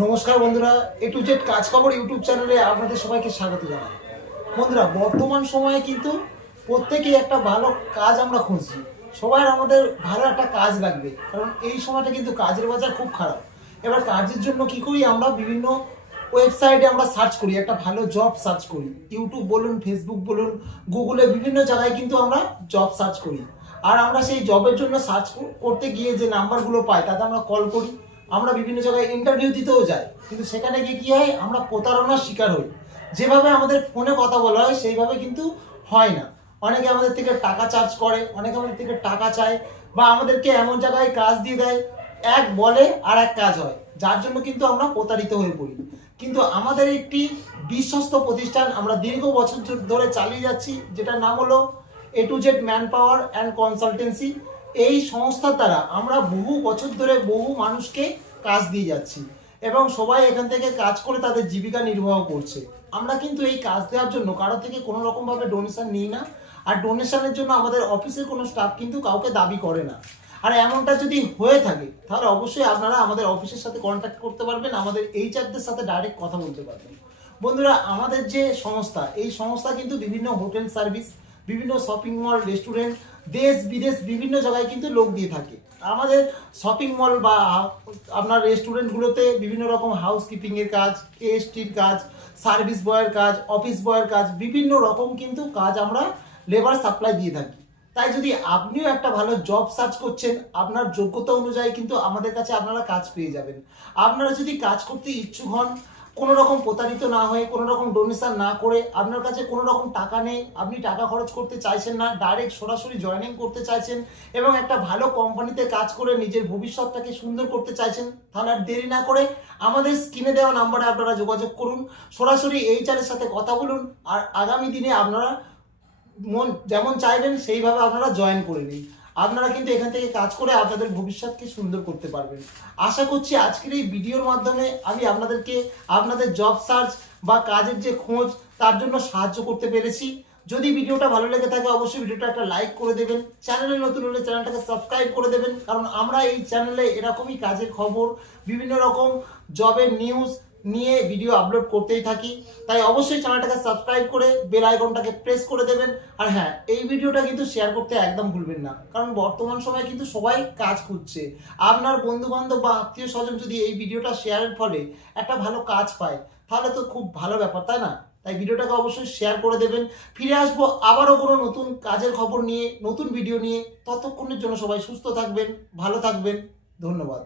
নমস্কার বন্ধুরা, এ to Z কাজ খবর ইউটিউব চ্যানেলে আপনাদের সবাইকে স্বাগত জানাই। বন্ধুরা, বর্তমান সময়ে কিন্তু প্রত্যেকেই একটা ভালো কাজ আমরা খুঁজছি। সবার আমাদের ভালো একটা কাজ লাগবে, কারণ এই সময়টা কিন্তু কাজের বাজার খুব খারাপ। এবার কাজের জন্য কি করি, আমরা বিভিন্ন ওয়েবসাইটে আমরা সার্চ করি, একটা ভালো জব সার্চ করি। ইউটিউব বলুন, ফেসবুক বলুন, গুগলে বিভিন্ন জায়গায় কিন্তু আমরা জব সার্চ করি। আর আমরা সেই জবের জন্য সার্চ করতে গিয়ে যে নাম্বারগুলো পাই তাতে আমরা কল করি। আমরা বিভিন্ন জায়গায় ইন্টারভিউ দিতেও যাই, কিন্তু সেখানে গিয়ে কী হয়, আমরা প্রতারণার শিকার হই। যেভাবে আমাদের ফোনে কথা বলা হয় সেইভাবে কিন্তু হয় না। অনেকে আমাদের থেকে টাকা চার্জ করে, অনেকে আমাদের থেকে টাকা চায়, বা আমাদেরকে এমন জায়গায় কাজ দিয়ে দেয়, এক বলে আর এক কাজ হয়, যার জন্য কিন্তু আমরা প্রতারিত হয়ে পড়ি। কিন্তু আমাদের একটি বিশ্বস্ত প্রতিষ্ঠান আমরা দীর্ঘ বছর ধরে চালিয়ে যাচ্ছি, যেটার নাম হলো A to Z man power and consultancy. এই সংস্থার দ্বারা আমরা বহু বছর ধরে বহু মানুষকে কাজ দিয়ে যাচ্ছি, এবং সবাই এখান থেকে কাজ করে তাদের জীবিকা নির্বাহ করছে। আমরা কিন্তু এই কাজ দেওয়ার জন্য কারো থেকে কোনো রকমভাবে ডোনেশন নিই না, আর ডোনেশনের জন্য আমাদের অফিসের কোনো স্টাফ কিন্তু কাউকে দাবি করে না। আর এমনটা যদি হয়ে থাকে তাহলে অবশ্যই আপনারা আমাদের অফিসের সাথে কন্ট্যাক্ট করতে পারবেন, আমাদের এইচআরদের সাথে ডাইরেক্ট কথা বলতে পারবেন। বন্ধুরা, আমাদের যে সংস্থা, এই সংস্থা কিন্তু বিভিন্ন হোটেল সার্ভিস, বিভিন্ন শপিং মল, রেস্টুরেন্ট, দেশ বিদেশ বিভিন্ন জায়গায় কিন্তু লোক দিয়ে থাকে। আমাদের শপিং মল বা আপনার রেস্টুরেন্টগুলোতে বিভিন্ন রকম হাউসকিপিংয়ের কাজ, এএসটির কাজ, সার্ভিস বয়ের কাজ, অফিস বয়ের কাজ, বিভিন্ন রকম কিন্তু কাজ আমরা লেবার সাপ্লাই দিয়ে থাকি। তাই যদি আপনিও একটা ভালো জব সার্চ করছেন, আপনার যোগ্যতা অনুযায়ী কিন্তু আমাদের কাছে আপনারা কাজ পেয়ে যাবেন। আপনারা যদি কাজ করতে ইচ্ছুক হন, কোনো রকম প্রতারিত না হয়ে, কোনো রকম ডোনেশন না করে, আপনার কাছে কোনো রকম টাকা নেই, আপনি টাকা খরচ করতে চাইছেন না, ডাইরেক্ট সরাসরি জয়েনিং করতে চাইছেন, এবং একটা ভালো কোম্পানিতে কাজ করে নিজের ভবিষ্যৎটাকে সুন্দর করতে চাইছেন, তাহলে আর দেরি না করে আমাদের স্ক্রিনে দেওয়া নাম্বারে আপনারা যোগাযোগ করুন, সরাসরি এইচআরের সাথে কথা বলুন, আর আগামী দিনে আপনারা মন যেমন চাইবেন সেইভাবে আপনারা জয়েন করে নিন। আপনারা কিন্তু এখান থেকে কাজ করে আপনাদের ভবিষ্যৎকে সুন্দর করতে পারবেন। আশা করছি আজকের এই ভিডিওর মাধ্যমে আমি আপনাদেরকে আপনাদের জব সার্চ বা কাজের যে খোঁজ তার জন্য সাহায্য করতে পেরেছি। যদি ভিডিওটা ভালো লেগে থাকে অবশ্যই ভিডিওটা একটা লাইক করে দেবেন, চ্যানেলে নতুন হলে চ্যানেলটাকে সাবস্ক্রাইব করে দেবেন, কারণ আমরা এই চ্যানেলে এরকমই কাজের খবর, বিভিন্ন রকম জবের নিউজ নিয়ে ভিডিও আপলোড করতেই থাকি। তাই অবশ্যই চ্যানেলটাকে সাবস্ক্রাইব করে বেল আইকনটাকে প্রেস করে দেবেন। আর হ্যাঁ, এই ভিডিওটা কিন্তু শেয়ার করতে একদম ভুলবেন না, কারণ বর্তমান সময়ে কিন্তু সবাই কাজ খুঁজছে। আপনার বন্ধু বান্ধব বা আত্মীয় স্বজন যদি এই ভিডিওটা শেয়ারের ফলে একটা ভালো কাজ পায়, তাহলে তো খুব ভালো ব্যাপার, তাই না? তাই ভিডিওটাকে অবশ্যই শেয়ার করে দেবেন। ফিরে আসবো আবারও কোনো নতুন কাজের খবর নিয়ে, নতুন ভিডিও নিয়ে। ততক্ষণের জন্য সবাই সুস্থ থাকবেন, ভালো থাকবেন। ধন্যবাদ।